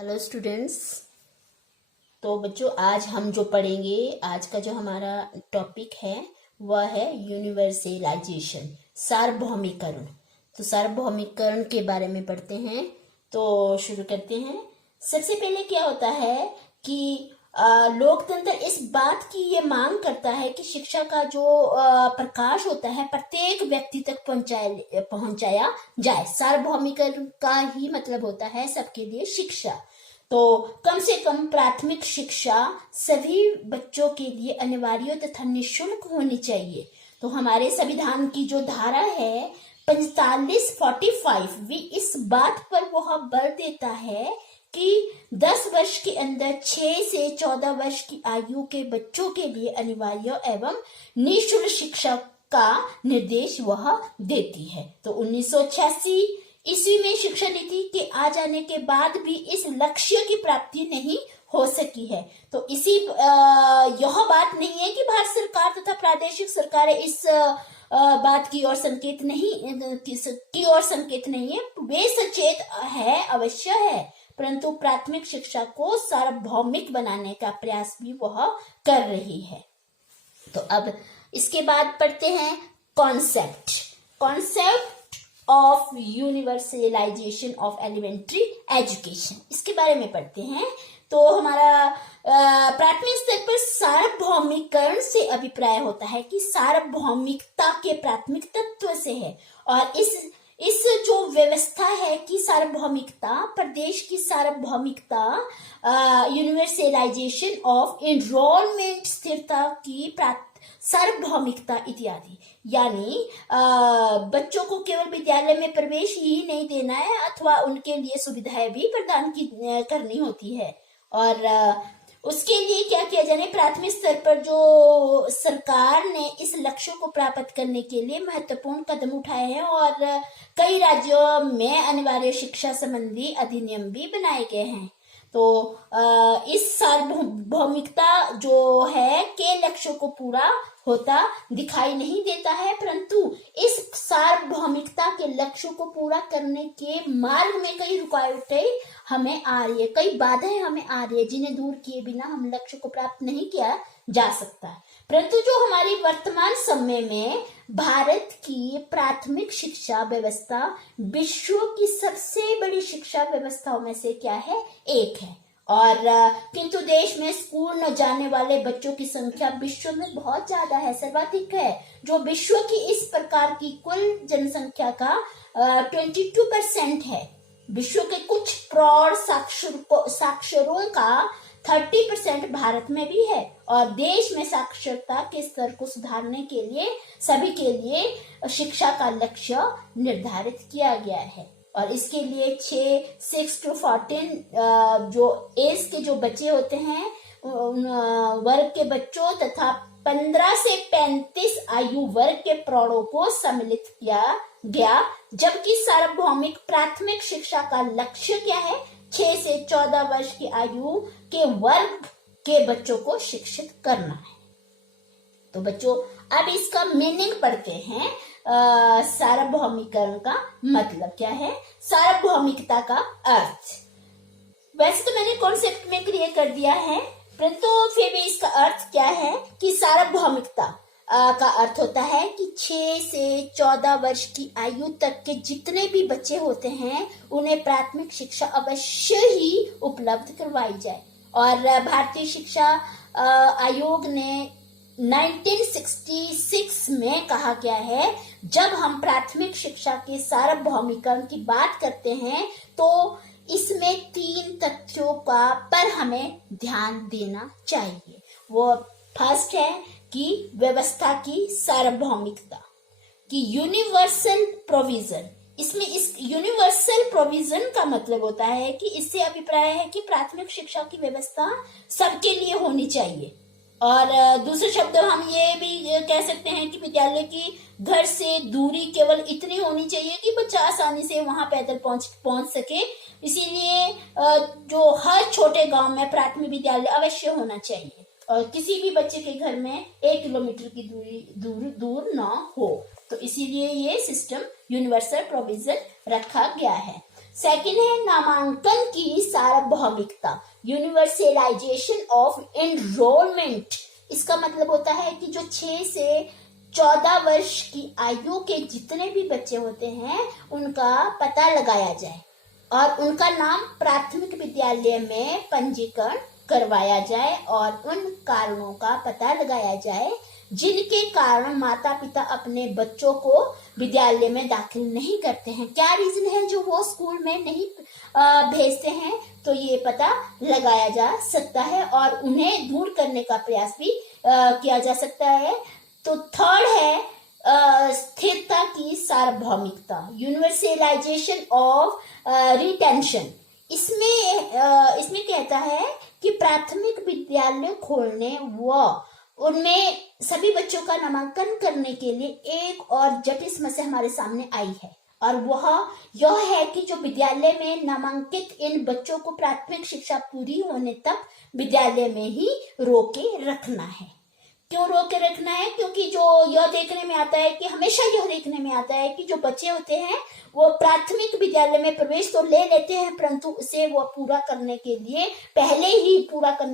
Hello students. तो बच्चों, आज हम जो पढ़ेंगे, आज का जो हमारा टॉपिक है वह है यूनिवर्सलाइजेशन, सार्वभौमिकरण। तो सार्वभौमिकरण के बारे में पढ़ते हैं। तो शुरू करते हैं। सबसे पहले क्या होता है कि लोकतंत्र इस बात की ये मांग करता है कि शिक्षा का जो प्रकाश होता है प्रत्येक व्यक्ति तक पहुंचाया जाए। सार्वभौमिकरण का ही मतलब होता है सबके लिए शिक्षा। तो कम से कम प्राथमिक शिक्षा सभी बच्चों के लिए अनिवार्य तथा निःशुल्क होनी चाहिए। तो हमारे संविधान की जो धारा है 45 भी इस बात पर वह बल देता है कि 10 वर्ष के अंदर 6 से 14 वर्ष की आयु के बच्चों के लिए अनिवार्य एवं निःशुल्क शिक्षा का निर्देश वह देती है। तो 1986 ईस्वी में शिक्षा नीति के आ जाने के बाद भी इस लक्ष्य की प्राप्ति नहीं हो सकी है। तो इसी यह बात नहीं है कि भारत सरकार तथा प्रादेशिक सरकारें इस बात की ओर संकेत नहीं है, वे सचेत है, अवश्य है, परंतु प्राथमिक शिक्षा को सार्वभौमिक बनाने का प्रयास भी वह कर रही है। तो अब इसके बाद पढ़ते हैं concept of universalisation of elementary education. इसके बारे में पढ़ते हैं। तो हमारा प्राथमिक स्तर पर सार्वभौमिकरण से अभिप्राय होता है कि सार्वभौमिकता के प्राथमिक तत्व से है, और इस जो व्यवस्था है कि सार्वभौमिकता, प्रदेश की सार्वभौमिकता, यूनिवर्सलाइजेशन ऑफ एनरोलमेंट, स्थिरता की सार्वभौमिकता इत्यादि। यानी बच्चों को केवल विद्यालय में प्रवेश ही नहीं देना है अथवा उनके लिए सुविधाएं भी प्रदान करनी होती है। और उसके लिए क्या किया जाए, प्राथमिक स्तर पर जो सरकार ने इस लक्ष्य को प्राप्त करने के लिए महत्वपूर्ण कदम उठाए हैं, और कई राज्यों में अनिवार्य शिक्षा संबंधी अधिनियम भी बनाए गए हैं। तो इस सार्वभौमिकता जो है के लक्ष्य को पूरा होता दिखाई नहीं देता है, परंतु इस सार्वभौमिकता के लक्ष्य को पूरा करने के मार्ग में कई रुकावटें हमें आ रही है, कई बाधाएं हमें आ रही है, जिन्हें दूर किए बिना हम लक्ष्य को प्राप्त नहीं किया जा सकता। परंतु जो हमारी वर्तमान समय में भारत की प्राथमिक शिक्षा व्यवस्था विश्व की सबसे बड़ी शिक्षा व्यवस्थाओं में से क्या है, एक है। और किंतु देश में स्कूल न जाने वाले बच्चों की संख्या विश्व में बहुत ज्यादा है, सर्वाधिक है, जो विश्व की इस प्रकार की कुल जनसंख्या का 22% है। विश्व के कुछ प्रौढ़ साक्षरों का 30% भारत में भी है, और देश में साक्षरता के स्तर को सुधारने के लिए सभी के लिए शिक्षा का लक्ष्य निर्धारित किया गया है। और इसके लिए 6 to 14 जो एज के जो बच्चे होते हैं, उन वर्ग के बच्चों तथा 15 से 35 आयु वर्ग के प्रौढ़ों को सम्मिलित किया गया, जबकि सार्वभौमिक प्राथमिक शिक्षा का लक्ष्य क्या है, 6 से 14 वर्ष की आयु के वर्ग के बच्चों को शिक्षित करना है। तो बच्चों, अब इसका मीनिंग पढ़ते हैं। सार्वभौमिकरण का मतलब क्या है, सार्वभौमिकता का अर्थ। वैसे तो मैंने कॉन्सेप्ट में क्लियर कर दिया है, परंतु फिर भी इसका अर्थ क्या है कि सार्वभौमिकता का अर्थ होता है कि 6 से 14 वर्ष की आयु तक के जितने भी बच्चे होते हैं उन्हें प्राथमिक शिक्षा अवश्य ही उपलब्ध करवाई जाए। और भारतीय शिक्षा आयोग ने 1966 में कहा गया है, जब हम प्राथमिक शिक्षा के सार्वभौमिकरण की बात करते हैं तो इसमें 3 तथ्यों पर हमें ध्यान देना चाहिए। वो फर्स्ट है कि व्यवस्था की सार्वभौमिकता, कि यूनिवर्सल प्रोविजन। इसमें इस यूनिवर्सल प्रोविजन का मतलब होता है कि इससे अभिप्राय है कि प्राथमिक शिक्षा की व्यवस्था सबके लिए होनी चाहिए। और दूसरे शब्द हम ये भी कह सकते हैं कि विद्यालय की घर से दूरी केवल इतनी होनी चाहिए कि बच्चा आसानी से वहां पैदल पहुंच सके। इसीलिए जो हर छोटे गांव में प्राथमिक विद्यालय अवश्य होना चाहिए, और किसी भी बच्चे के घर में 1 किलोमीटर की दूर ना हो। तो इसीलिए ये सिस्टम यूनिवर्सल प्रोविजन रखा गया है। सेकंड है नामांकन की सार्वभौमिकता, यूनिवर्सलाइजेशन ऑफ एनरोलमेंट। इसका मतलब होता है कि जो 6 से 14 वर्ष की आयु के जितने भी बच्चे होते हैं उनका पता लगाया जाए और उनका नाम प्राथमिक विद्यालय में पंजीकरण करवाया जाए और उन कारणों का पता लगाया जाए जिनके कारण माता पिता अपने बच्चों को विद्यालय में दाखिल नहीं करते हैं। क्या रीजन है जो वो स्कूल में नहीं भेजते हैं, तो ये पता लगाया जा सकता है और उन्हें दूर करने का प्रयास भी किया जा सकता है। तो थर्ड है स्थिरता की सार्वभौमिकता, यूनिवर्सलाइजेशन ऑफ रिटेंशन। इसमें कहता है कि प्राथमिक विद्यालय खोलने व उनमें सभी बच्चों का नामांकन करने के लिए एक और जटिल समस्या हमारे सामने आई है और वह यह है कि जो विद्यालय में नामांकित इन बच्चों को प्राथमिक शिक्षा पूरी होने तक विद्यालय में ही रोके रखना है। क्यों रोके रखना है? क्योंकि जो यह देखने में आता है कि हमेशा यह देखने में आता है कि जो बच्चे होते हैं वो प्राथमिक विद्यालय में प्रवेश तो ले लेते हैं परंतु उसे वो पूरा करने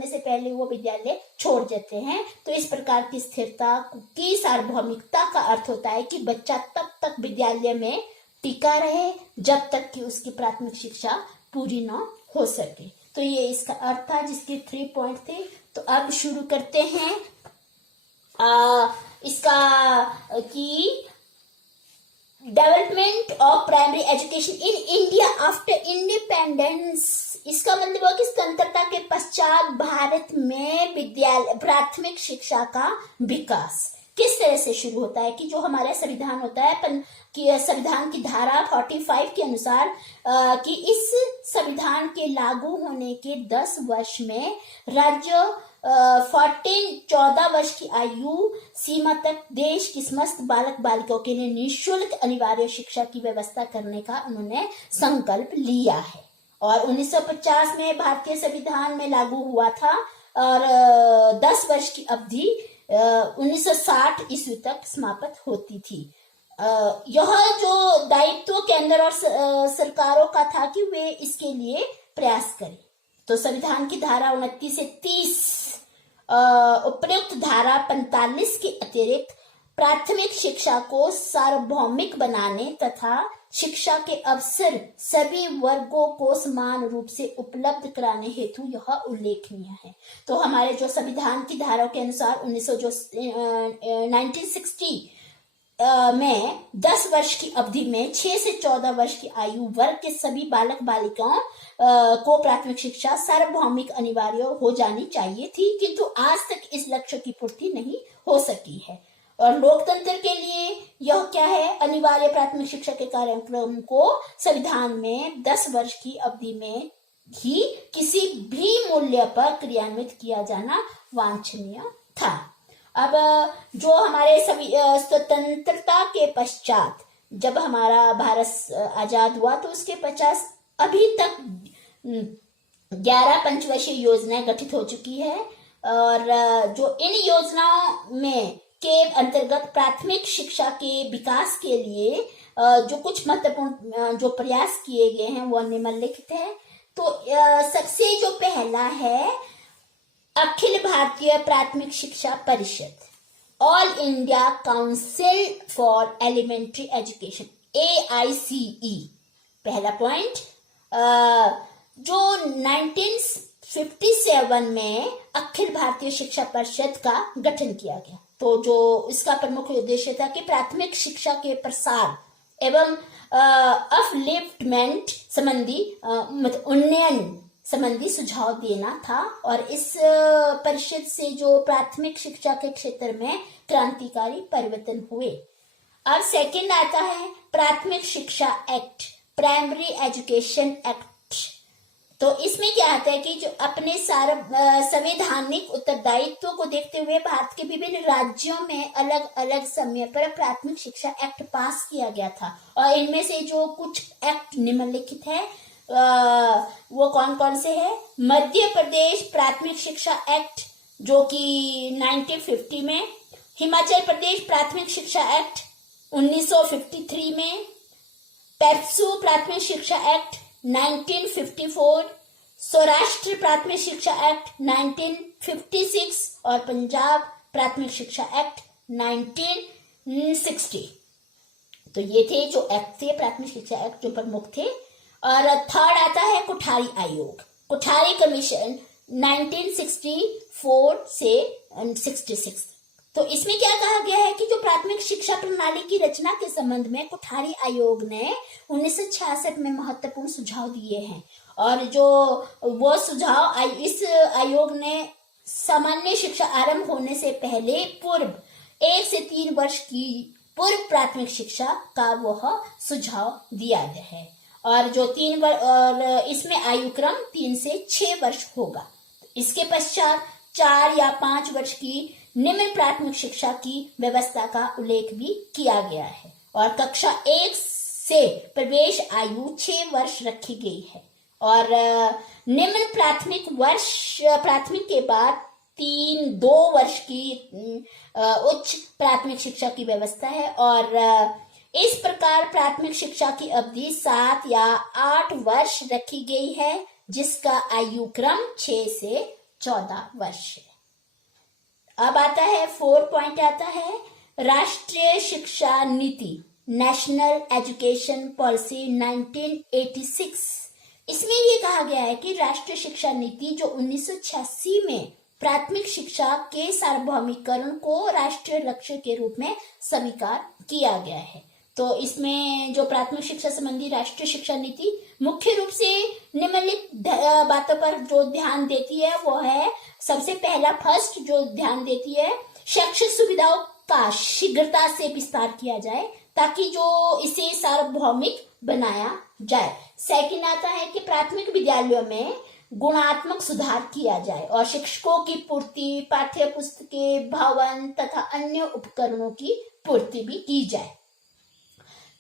से पहले वो विद्यालय छोड़ देते हैं। तो इस प्रकार की स्थिरता की सार्वभौमिकता का अर्थ होता है कि बच्चा तब तक विद्यालय में टिका रहे जब तक कि उसकी प्राथमिक शिक्षा पूरी न हो सके। तो ये इसका अर्थ था जिसके 3 पॉइंट थे। तो अब शुरू करते हैं इसका कि development of primary education in India after independence. इसका मतलब है कि स्वतंत्रता के पश्चात भारत में प्राथमिक शिक्षा का विकास किस तरह से शुरू होता है। कि जो हमारा संविधान होता है कि संविधान की धारा 45 के अनुसार कि इस संविधान के लागू होने के 10 वर्ष में राज्य 14 वर्ष की आयु सीमा तक देश की समस्त बालक बालिकाओं के लिए निःशुल्क अनिवार्य शिक्षा की व्यवस्था करने का उन्होंने संकल्प लिया है और 1950 में भारतीय संविधान में लागू हुआ था और 10 वर्ष की अवधि 1960 ईस्वी तक समाप्त होती थी। यह जो दायित्व केंद्र और सरकारों का था कि वे इसके लिए प्रयास करें। तो संविधान की धारा 29 से 30 उपयुक्त धारा 45 के अतिरिक्त प्राथमिक शिक्षा को सार्वभौमिक बनाने तथा शिक्षा के अवसर सभी वर्गों को समान रूप से उपलब्ध कराने हेतु यह उल्लेखनीय है। तो हमारे जो संविधान की धाराओं के अनुसार 1960 में 10 वर्ष की अवधि में 6 से 14 वर्ष की आयु वर्ग के सभी बालक बालिकाओं को प्राथमिक शिक्षा सार्वभौमिक अनिवार्य हो जानी चाहिए थी, किंतु आज तक इस लक्ष्य की पूर्ति नहीं हो सकी है। और लोकतंत्र के लिए यह क्या है, अनिवार्य प्राथमिक शिक्षा के कार्यक्रम को संविधान में 10 वर्ष की अवधि में ही किसी भी मूल्य पर क्रियान्वित किया जाना वांछनीय था। अब जो हमारे स्वतंत्रता के पश्चात जब हमारा भारत आजाद हुआ तो उसके पश्चात अभी तक 11 पंचवर्षीय योजनाएं गठित हो चुकी है और जो इन योजनाओं में के अंतर्गत प्राथमिक शिक्षा के विकास के लिए जो कुछ महत्वपूर्ण जो प्रयास किए गए हैं वो निम्नलिखित है। तो सबसे जो पहला है अखिल भारतीय प्राथमिक शिक्षा परिषद, all India council for elementary education AICE। पहला पॉइंट जो 1957 में अखिल भारतीय शिक्षा परिषद का गठन किया गया। तो जो इसका प्रमुख उद्देश्य था कि प्राथमिक शिक्षा के प्रसार एवं अपलिफ्टमेंट संबंधी उन्नयन संबंधी सुझाव देना था और इस परिषद से जो प्राथमिक शिक्षा के क्षेत्र में क्रांतिकारी परिवर्तन हुए। अब सेकंड आता है प्राथमिक शिक्षा एक्ट, प्राइमरी एजुकेशन एक्ट। तो इसमें क्या आता है कि जो अपने संवैधानिक उत्तरदायित्व को देखते हुए भारत के विभिन्न राज्यों में अलग अलग समय पर प्राथमिक शिक्षा एक्ट पास किया गया था और इनमें से जो कुछ एक्ट निम्नलिखित है वो कौन कौन से है। मध्य प्रदेश प्राथमिक शिक्षा एक्ट जो कि 1950 में, हिमाचल प्रदेश प्राथमिक शिक्षा एक्ट 1953 में, पेप्सू प्राथमिक शिक्षा एक्ट 1954, सौराष्ट्र प्राथमिक शिक्षा एक्ट 1956 और पंजाब प्राथमिक शिक्षा एक्ट 1960। तो ये थे जो एक्ट थे, प्राथमिक शिक्षा एक्ट, जो प्रमुख थे। और थर्ड आता है कोठारी आयोग, कोठारी कमीशन 1964 से 66। तो इसमें क्या कहा गया है कि जो प्राथमिक शिक्षा प्रणाली की रचना के संबंध में कोठारी आयोग ने 1966 में महत्वपूर्ण सुझाव दिए हैं। और जो वो सुझाव इस आयोग ने सामान्य शिक्षा आरंभ होने से पहले पूर्व 1 से 3 वर्ष की पूर्व प्राथमिक शिक्षा का वह सुझाव दिया गया है। और जो 3 वर्ष, और इसमें आयु क्रम 3 से 6 वर्ष होगा। इसके पश्चात 4 या 5 वर्ष की निम्न प्राथमिक शिक्षा की व्यवस्था का उल्लेख भी किया गया है। और कक्षा 1 से प्रवेश आयु 6 वर्ष रखी गई है। और निम्न प्राथमिक के बाद 2 वर्ष की उच्च प्राथमिक शिक्षा की व्यवस्था है। और इस प्रकार प्राथमिक शिक्षा की अवधि 7 या 8 वर्ष रखी गई है, जिसका आयु क्रम 6 से 14 वर्ष है। अब आता है 4 पॉइंट आता है राष्ट्रीय शिक्षा नीति, नेशनल एजुकेशन पॉलिसी 1986। इसमें ये कहा गया है कि राष्ट्रीय शिक्षा नीति जो 1986 में प्राथमिक शिक्षा के सार्वभौमिकरण को राष्ट्रीय लक्ष्य के रूप में स्वीकार किया गया है। तो इसमें जो प्राथमिक शिक्षा संबंधी राष्ट्रीय शिक्षा नीति मुख्य रूप से निम्नलिखित बातों पर जो ध्यान देती है वो है, सबसे पहला फर्स्ट जो ध्यान देती है, शैक्षिक सुविधाओं का शीघ्रता से विस्तार किया जाए ताकि जो इसे सार्वभौमिक बनाया जाए। सेकंड आता है कि प्राथमिक विद्यालयों में गुणात्मक सुधार किया जाए और शिक्षकों की पूर्ति, पाठ्य पुस्तकें, भवन तथा अन्य उपकरणों की पूर्ति भी की जाए।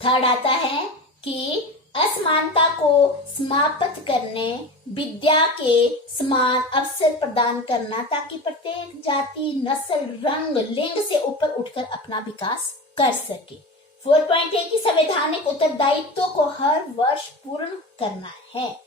थर्ड आता है कि असमानता को समाप्त करने, विद्या के समान अवसर प्रदान करना ताकि प्रत्येक जाति, नस्ल, रंग, लिंग से ऊपर उठकर अपना विकास कर सके। 4 पॉइंट है कि संवैधानिक उत्तरदायित्व को हर वर्ष पूर्ण करना है।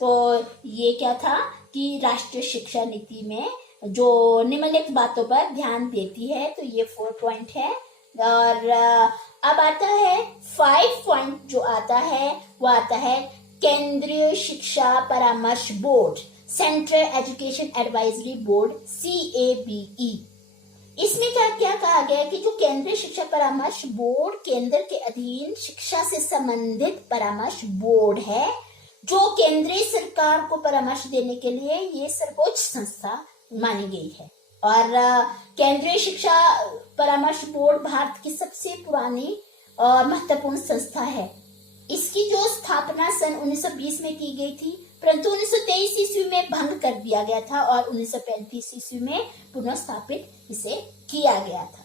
तो ये क्या था कि राष्ट्रीय शिक्षा नीति में जो निम्नलिखित बातों पर ध्यान देती है, तो ये 4 पॉइंट है। और अब आता है 5 पॉइंट जो आता है वो आता है केंद्रीय शिक्षा परामर्श board, central education advisory board, CABE। इसमें क्या कहा गया है कि जो केंद्रीय शिक्षा परामर्श बोर्ड केंद्र के अधीन शिक्षा से संबंधित परामर्श बोर्ड है, जो केंद्रीय सरकार को परामर्श देने के लिए ये सर्वोच्च संस्था मानी गई है। और केंद्रीय शिक्षा परामर्ष बोर्ड भारत की सबसे पुरानी और महत्वपूर्ण संस्था है। इसकी जो स्थापना सन 1920 में की गई थी, परंतु 1923 ईस्वी में भंग कर दिया गया था और 1935 ईस्वी में पुनः स्थापित इसे किया गया था।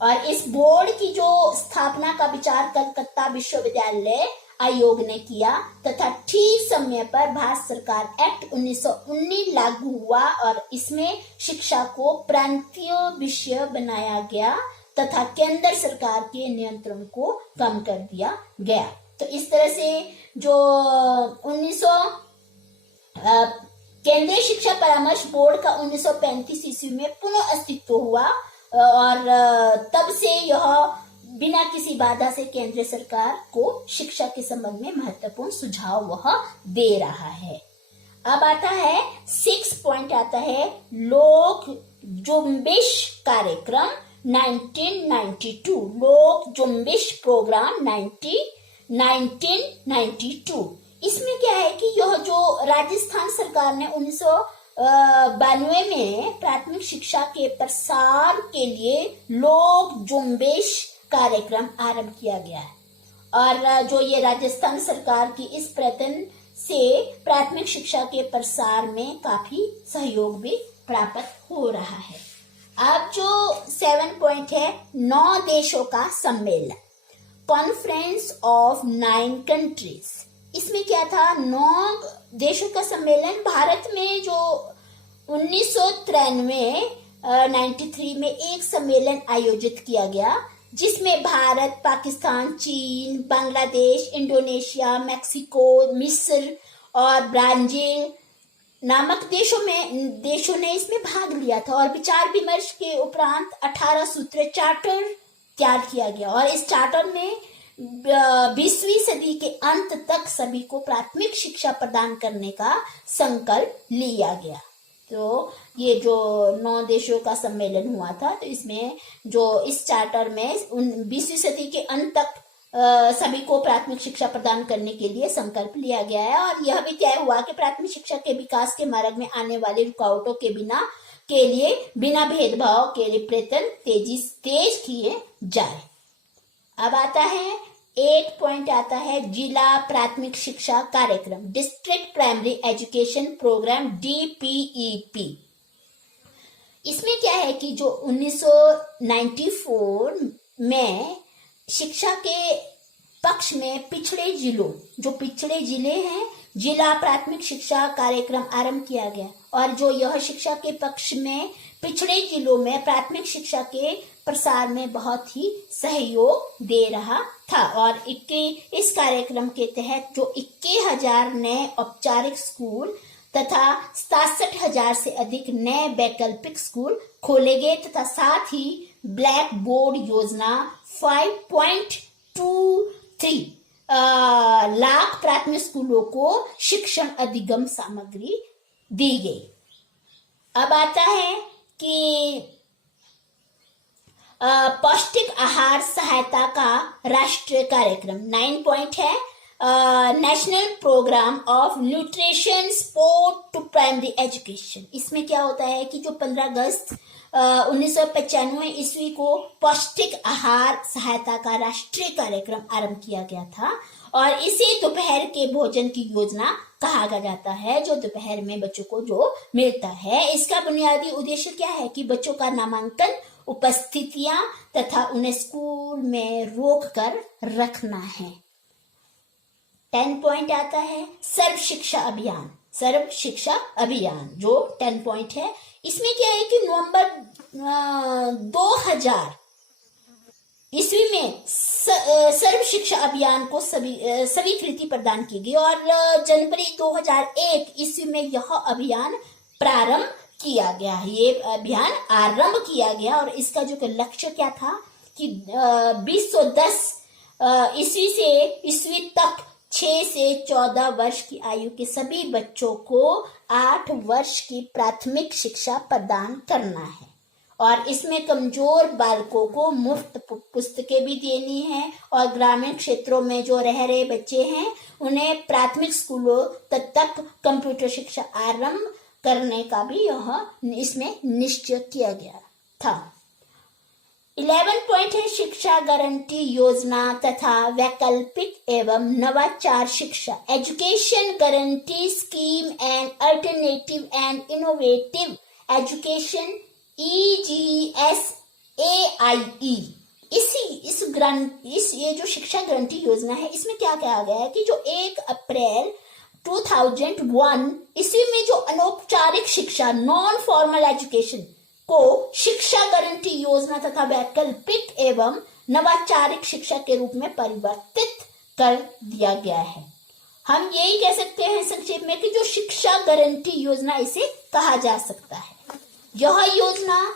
और इस बोर्ड की जो स्थापना का विचार कलकत्ता विश्वविद्यालय आयोग ने किया तथा ठीक समय पर भारत सरकार एक्ट 1919 लागू हुआ और इसमें शिक्षा को प्रांतीय विषय बनाया गया तथा केंद्र सरकार के नियंत्रण को कम कर दिया गया। तो इस तरह से जो केंद्रीय शिक्षा परामर्श बोर्ड का 1935 ईस्वी में पुनः अस्तित्व हुआ और तब से यह बिना किसी बाधा से केंद्र सरकार को शिक्षा के संबंध में महत्वपूर्ण सुझाव वह दे रहा है। अब आता है 6 पॉइंट आता है लोक जुम्बिश कार्यक्रम 1992, लोक जुम्बिश प्रोग्राम 1992। इसमें क्या है कि यह जो राजस्थान सरकार ने 1992 में प्राथमिक शिक्षा के प्रसार के लिए लोक जुम्बिश कार्यक्रम आरंभ किया गया है। और जो ये राजस्थान सरकार की इस प्रयत्न से प्राथमिक शिक्षा के प्रसार में काफी सहयोग भी प्राप्त हो रहा है। अब जो 7 पॉइंट है 9 देशों का सम्मेलन, कॉन्फ्रेंस ऑफ 9 कंट्रीज। इसमें क्या था, 9 देशों का सम्मेलन। भारत में जो 1993 93 में एक सम्मेलन आयोजित किया गया जिसमें भारत, पाकिस्तान, चीन, बांग्लादेश, इंडोनेशिया, मेक्सिको, मिस्र और ब्राजील नामक देशों ने इसमें भाग लिया था। और विचार विमर्श के उपरांत 18 सूत्र चार्टर तैयार किया गया और इस चार्टर में 20वीं सदी के अंत तक सभी को प्राथमिक शिक्षा प्रदान करने का संकल्प लिया गया। तो ये जो 9 देशों का सम्मेलन हुआ था, तो इसमें जो इस चार्टर में 20वीं सदी के अंत तक सभी को प्राथमिक शिक्षा प्रदान करने के लिए संकल्प लिया गया है। और यह भी तय हुआ कि प्राथमिक शिक्षा के विकास के मार्ग में आने वाली रुकावटों के बिना भेदभाव के लिए प्रयत्न तेज किए जाए। अब आता है 8 पॉइंट आता है जिला प्राथमिक शिक्षा कार्यक्रम, district primary education programme, DPEP। इसमें क्या है कि जो 1994 में शिक्षा के पक्ष में पिछड़े जिले हैं, जिला प्राथमिक शिक्षा कार्यक्रम आरंभ किया गया और जो यह शिक्षा के पक्ष में पिछड़े जिलों में प्राथमिक शिक्षा के प्रसार में बहुत ही सहयोग दे रहा था। और इस कार्यक्रम के तहत जो 21,000 नए औपचारिक स्कूल तथा 67,000 से अधिक नए वैकल्पिक स्कूल खोले गए तथा साथ ही ब्लैक बोर्ड योजना 5.23 लाख प्राथमिक स्कूलों को शिक्षण अधिगम सामग्री दी गई। अब आता है कि पौष्टिक आहार सहायता का राष्ट्रीय कार्यक्रम 9 पॉइंट है, national programme of nutrition support to primary education. इसमें क्या होता है कि जो 15 अगस्त 1995 ईस्वी को पौष्टिक आहार सहायता का राष्ट्रीय कार्यक्रम आरंभ किया गया था और इसे दोपहर के भोजन की योजना कहा जाता है, जो दोपहर में बच्चों को जो मिलता है। इसका बुनियादी उद्देश्य क्या है कि बच्चों का नामांकन, उपस्थितियां तथा उन्हें स्कूल में रोक कर रखना है। 10 पॉइंट आता है सर्व शिक्षा अभियान जो 10 पॉइंट है। इसमें क्या है कि नवंबर 2000 ईस्वी में सर्व शिक्षा अभियान को स्वीकृति प्रदान की गई और जनवरी 2001 ईस्वी में यह अभियान प्रारंभ किया गया। ये अभियान आरंभ किया गया और इसका जो लक्ष्य क्या था कि 2010 ईस्वी तक 6 से 14 वर्ष की आयु के सभी बच्चों को 8 वर्ष की प्राथमिक शिक्षा प्रदान करना है और इसमें कमजोर बालकों को मुफ्त पुस्तकें भी देनी है और ग्रामीण क्षेत्रों में जो रह रहे बच्चे हैं उन्हें प्राथमिक स्कूलों तक कंप्यूटर शिक्षा आरंभ करने का भी यह इसमें निश्चय किया गया था। 11 पॉइंट है शिक्षा गारंटी योजना तथा वैकल्पिक एवं नवाचार शिक्षा, education guarantee scheme and alternative and innovative education, EGSAIE। ये जो शिक्षा गारंटी योजना है, इसमें क्या कहा गया है कि जो 1 अप्रैल 2001 ईस्वी में जो अनौपचारिक शिक्षा, नॉन फॉर्मल एजुकेशन को शिक्षा गारंटी योजना तथा वैकल्पिक एवं नवाचारिक शिक्षा के रूप में परिवर्तित कर दिया गया है। हम यही कह सकते हैं संक्षेप में कि जो शिक्षा गारंटी योजना इसे कहा जा सकता है। यह योजना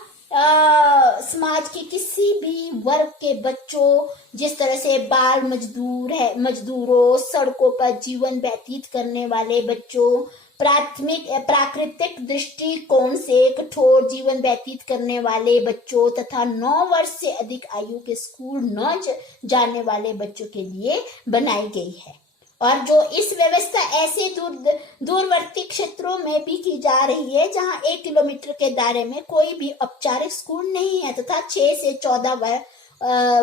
समाज के किसी भी वर्ग के बच्चों, जिस तरह से बाल मजदूरों, सड़कों पर जीवन व्यतीत करने वाले बच्चों, प्राकृतिक दृष्टिकोण से कठोर जीवन व्यतीत करने वाले बच्चों तथा 9 वर्ष से अधिक आयु के स्कूल न जाने वाले बच्चों के लिए बनाई गई है। और जो इस व्यवस्था ऐसे दूरवर्ती क्षेत्रों में भी की जा रही है जहां 1 किलोमीटर के दायरे में कोई भी औपचारिक स्कूल नहीं है तथा 6 से 14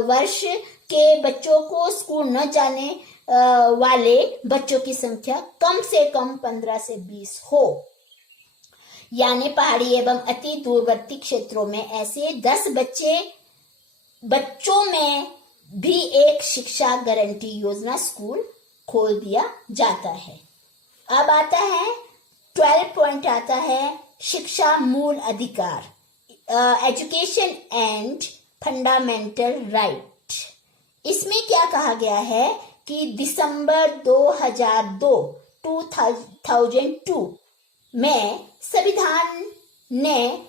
वर्ष के बच्चों को स्कूल न जाने वाले बच्चों की संख्या कम से कम 15 से 20 हो। यानी पहाड़ी एवं अति दूरवर्ती क्षेत्रों में ऐसे 10 बच्चों में भी एक शिक्षा गारंटी योजना स्कूल खोल दिया जाता है। अब आता है 12 पॉइंट आता है शिक्षा मूल अधिकार, एजुकेशन एंड फंडामेंटल राइट। इसमें क्या कहा गया है कि दिसंबर 2002 में संविधान ने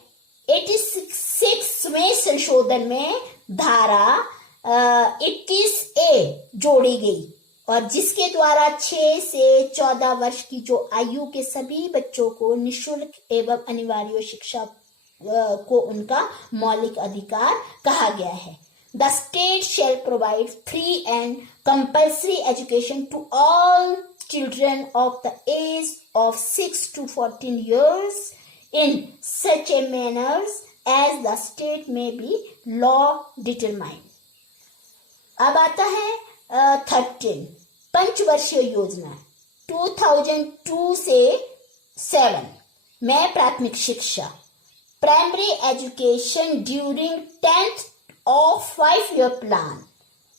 86वें संशोधन में धारा 21A जोड़ी गई और जिसके द्वारा 6 से 14 वर्ष की जो आयु के सभी बच्चों को निशुल्क एवं अनिवार्य शिक्षा को उनका मौलिक अधिकार कहा गया है। The state shall provide free and compulsory education to all children of the age of 6 to 14 years in such a manner as the state may be law determined. अब आता है 13 पंचवर्षीय योजना 2002 से 7 में प्राथमिक शिक्षा primary education during 10th of 5-year plan.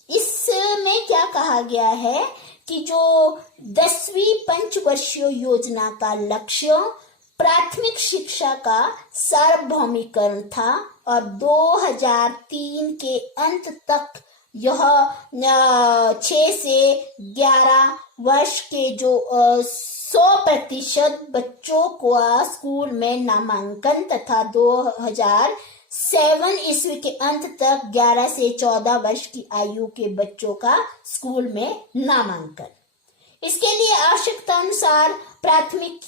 इसमें क्या कहा गया है कि जो 10वीं पंचवर्षीय योजना का लक्ष्य प्राथमिक शिक्षा का सार्वभौमिकरण था और 2003 के अंत तक यह 6 से 11 वर्ष के जो 100% बच्चों को स्कूल में नामांकन तथा 2007 ईस्वी के अंत तक 11 से 14 वर्ष की आयु के बच्चों का स्कूल में नामांकन। इसके लिए आवश्यकता अनुसार प्राथमिक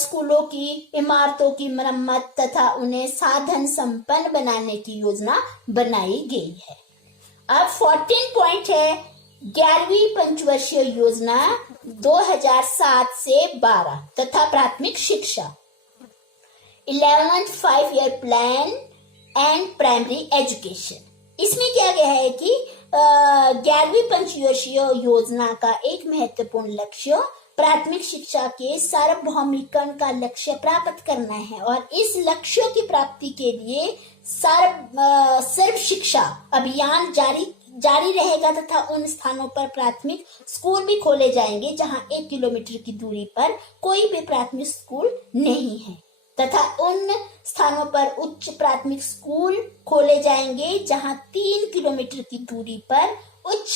स्कूलों की इमारतों की मरम्मत तथा उन्हें साधन संपन्न बनाने की योजना बनाई गई है। अब 14 पॉइंट है 11वीं पंचवर्षीय योजना 2007 से 12 तथा प्राथमिक शिक्षा 11th 5-year plan and primary education. इसमें क्या गया है कि 11वीं पंचवर्षीय योजना का एक महत्वपूर्ण लक्ष्य प्राथमिक शिक्षा के सार्वभौमिकरण का लक्ष्य प्राप्त करना है और इस लक्ष्य की प्राप्ति के लिए सर्व शिक्षा अभियान जारी रहेगा तथा उन स्थानों पर प्राथमिक स्कूल भी खोले जाएंगे जहां 1 किलोमीटर की दूरी पर कोई भी प्राथमिक स्कूल नहीं है तथा उन स्थानों पर उच्च प्राथमिक स्कूल खोले जाएंगे जहां 3 किलोमीटर की दूरी पर उच्च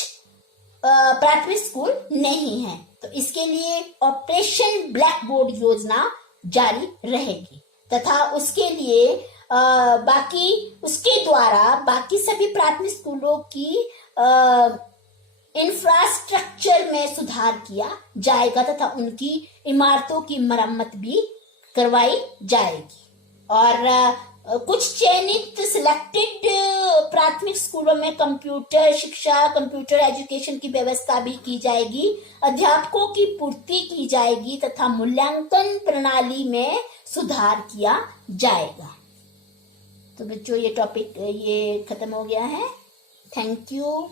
प्राथमिक स्कूल नहीं है। तो इसके लिए ऑपरेशन ब्लैक बोर्ड योजना जारी रहेगी तथा उसके लिए उसके द्वारा बाकी सभी प्राथमिक स्कूलों की इंफ्रास्ट्रक्चर में सुधार किया जाएगा तथा उनकी इमारतों की मरम्मत भी करवाई जाएगी और कुछ चयनित सिलेक्टेड प्राथमिक स्कूलों में कंप्यूटर शिक्षा कंप्यूटर एजुकेशन की व्यवस्था भी की जाएगी, अध्यापकों की पूर्ति की जाएगी तथा मूल्यांकन प्रणाली में सुधार किया जाएगा। तो बच्चों ये टॉपिक ये खत्म हो गया है। Thank you.